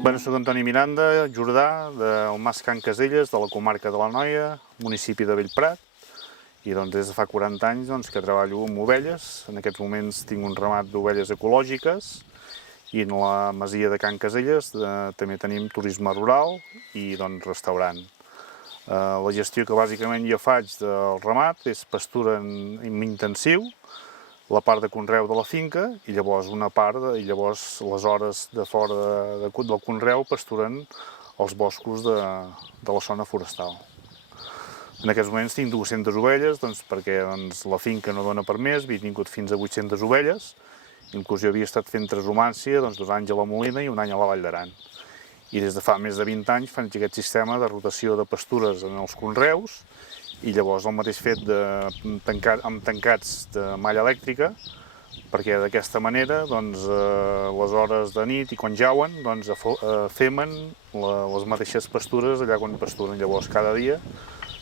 Soc Antoni Miranda, jordà, del Mas Can Caselles, de la comarca de l'Anoia, municipi de Bellprat, i des de fa 40 anys que treballo amb ovelles. En aquests moments tinc un ramat d'ovelles ecològiques i en la masia de Can Caselles també tenim turisme rural i restaurant. La gestió que bàsicament jo faig del ramat és pastura en intensiu, la part de conreu de la finca i llavors una part, i llavors les hores de fora del conreu pasturen els boscos de la zona forestal. En aquests moments tinc 200 ovelles perquè la finca no dona per més, havia tingut fins a 800 ovelles, inclús jo havia estat fent transhumància 2 anys a la Molina i 1 any a la Vall d'Aran. I des de fa més de 20 anys faig aquest sistema de rotació de pastures en els conreus i llavors el mateix fet amb tancats de malla elèctrica, perquè d'aquesta manera les hores de nit i quan jauen femen les mateixes pastures allà on pasturen. Llavors cada dia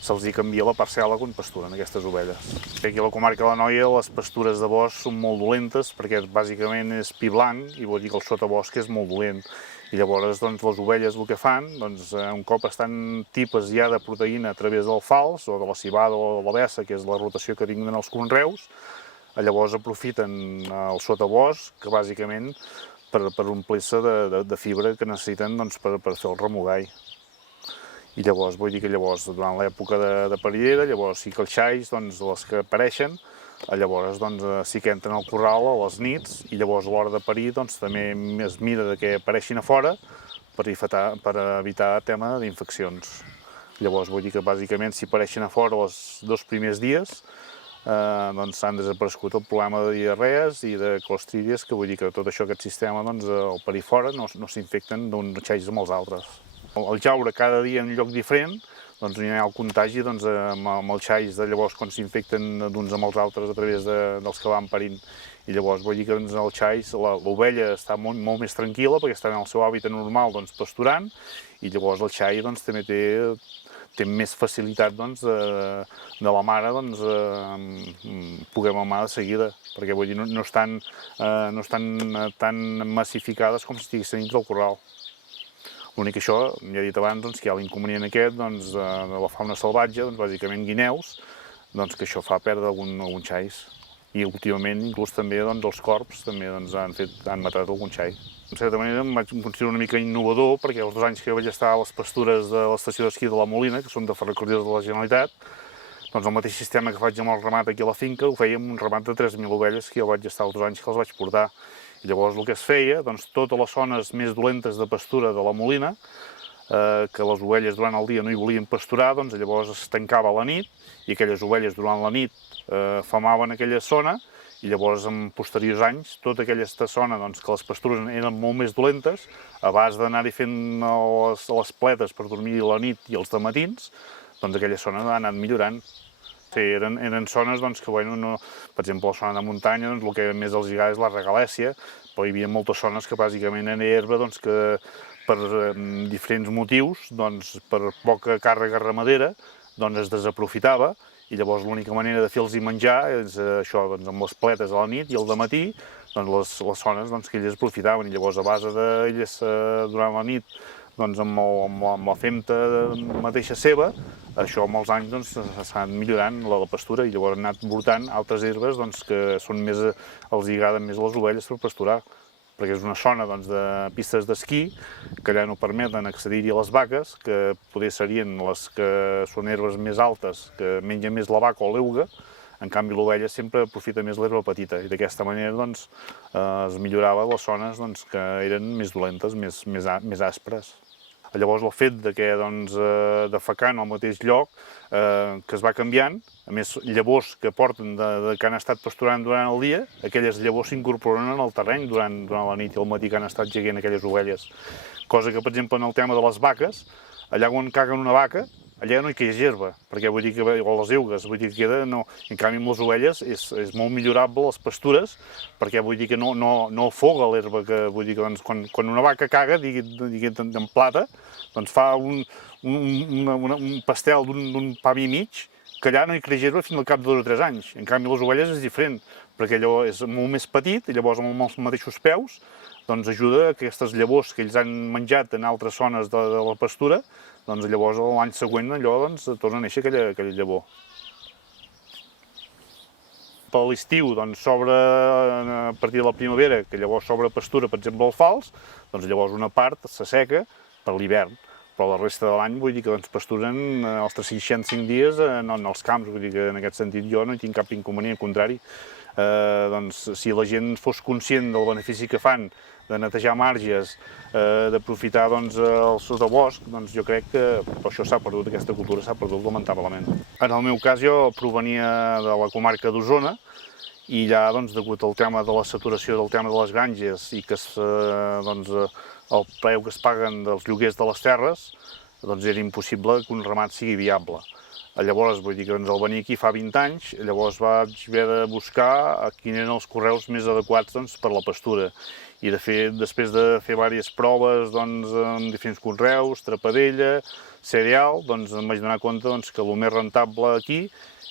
se'ls canvia la parcel·la on pasturen aquestes ovelles. Aquí a la comarca de l'Anoia les pastures de bosc són molt dolentes perquè bàsicament és pi blanc i vol dir que el sotabosc és molt dolent. I llavors les ovelles el que fan, un cop estan tipes ja de proteïna a través del fals o de la civada o de la bessa, que és la rotació que tinguin els conreus, llavors aprofiten el sotabosc que bàsicament per omplir-se de fibra que necessiten per fer el remugall. I llavors vull dir que durant l'època de parillera sí que els xais, les que apareixen, llavors sí que entren al corral a les nits i llavors a l'hora de parir també es mira que apareixin a fora per evitar tema d'infeccions. Llavors vull dir que bàsicament si apareixen a fora els 2 primers dies s'han desaparegut el problema de diarrees i de clostrídies, que vull dir que tot això, aquest sistema, al parir fora no s'infecten d'uns xais amb els altres. Al jaure cada dia en un lloc diferent, no hi ha el contagi amb els xais de llavors quan s'infecten d'uns amb els altres a través dels que van parint. I llavors vull dir que els xais, l'ovella està molt més tranquil·la perquè està en el seu hàbitat normal pasturant i llavors el xai també té més facilitat de la mare poder mamar de seguida, perquè vull dir no estan tan massificades com si estiguessin dins del corral. L'únic que això, ja he dit abans, que hi ha l'inconvenient aquest de la fauna salvatge, bàsicament guineus, que això fa perdre algun xais. I últimament, inclús també els corps també han matat algun xai. En certa manera em considero una mica innovador, perquè els 2 anys que vaig estar a les pastures de l'estació d'esquí de la Molina, que són de ferrocarrils de la Generalitat, el mateix sistema que faig amb el ramat aquí a la finca ho feia amb un ramat de 3.000 ovelles que jo vaig estar els 2 anys que els vaig portar. I llavors el que es feia, totes les zones més dolentes de pastura de la Molina, que les ovelles durant el dia no hi volien pasturar, llavors es tancava a la nit i aquelles ovelles durant la nit famaven aquella zona i llavors en posteriors anys tota aquesta zona que les pastures eren molt més dolentes, a base d'anar-hi fent les pletes per dormir la nit i els dematins, aquella zona ha anat millorant. Sí, eren zones que, per exemple, la zona de muntanya, el que més els agradava és la regalèssia, però hi havia moltes zones que bàsicament era herba que per diferents motius, per poca càrrega ramadera, es desaprofitava i llavors l'única manera de fer-los menjar és això, amb les pletes a la nit i al dematí, les zones que elles aprofitaven i llavors a base d'elles durant la nit amb la femta mateixa seva, això amb els anys s'ha anat millorant la pastura i llavors han anat brotant altres herbes que els agraden més a les ovelles per pasturar, perquè és una zona de pistes d'esquí que allà no permeten accedir-hi a les vaques, que potser serien les que són herbes més altes, que menja més la vaca o l'euga, en canvi l'ovella sempre aprofita més l'herba petita i d'aquesta manera es millorava les zones que eren més dolentes, més aspres. Llavors el fet de defecar en el mateix lloc que es va canviant, a més llavors que porten que han estat pasturant durant el dia, aquelles llavors s'incorporen en el terreny durant la nit i al matí que han estat seguint aquelles ovelles. Cosa que, per exemple, en el tema de les vaques, allà on caguen una vaca, allà no hi creix herba, perquè vull dir que, o les eugues, vull dir que queda, no. En canvi amb les ovelles és molt millorable les pastures, perquè vull dir que no afoga l'herba, que vull dir que quan una vaca caga, diguem en plata, fa un pastel d'un pam i mig, que allà no hi creix herba fins al cap de 2 o 3 anys. En canvi les ovelles és diferent, perquè allò és molt més petit, i llavors amb els mateixos peus doncs ajuda a que aquestes llavors que ells han menjat en altres zones de la pastura, doncs llavors l'any següent allò doncs, torna a néixer aquella llavor. Per l'estiu doncs, s'obre a partir de la primavera, que llavors s'obre pastura, per exemple, al fals, doncs llavors una part s'asseca per l'hivern, però la resta de l'any vull dir que doncs, pasturen els 365 dies en els camps, vull dir que en aquest sentit jo no hi tinc cap inconvenient, al contrari. Doncs, si la gent fos conscient del benefici que fan de netejar marges, d'aprofitar doncs, el sotobosc, doncs jo crec que això s'ha perdut, aquesta cultura s'ha perdut lamentablement. En el meu cas jo provenia de la comarca d'Osona i allà, doncs, degut al tema de la saturació del tema de les granges i que doncs, el preu que es paguen dels lloguers de les terres, doncs era impossible que un ramat sigui viable. Llavors, vull dir que al venir aquí fa 20 anys, llavors vaig haver de buscar quins eren els correus més adequats doncs, per la pastura. I de fet, després de fer diverses proves doncs, amb diferents conreus, trapadella, cereal, doncs em vaig donar compte doncs, que el més rentable aquí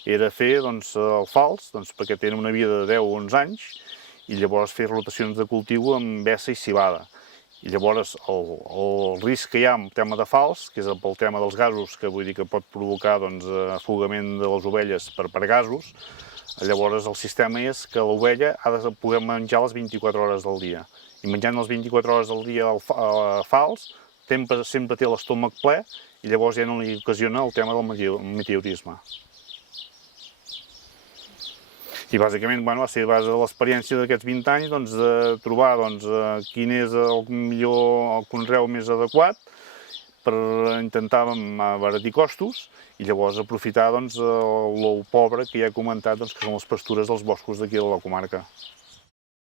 era fer doncs, el fals, doncs, perquè tenen una vida de 10 o 11 anys, i llavors fer rotacions de cultiu amb bessa i civada. I llavors el risc que hi ha amb el tema de fals, que és pel tema dels gasos, que vull dir que pot provocar doncs, afogament de les ovelles per gasos, llavors el sistema és que l'ovella ha de poder menjar les 24 hores del dia. I menjant les 24 hores del dia el fals, sempre té l'estómac ple i llavors ja no li ocasiona el tema del meteorisme. I bàsicament va ser a base de l'experiència d'aquests 20 anys doncs, de trobar quin és el millor conreu més adequat per intentar abaratir costos i llavors aprofitar el pobre que ja he comentat que són les pastures dels boscos d'aquí de la comarca.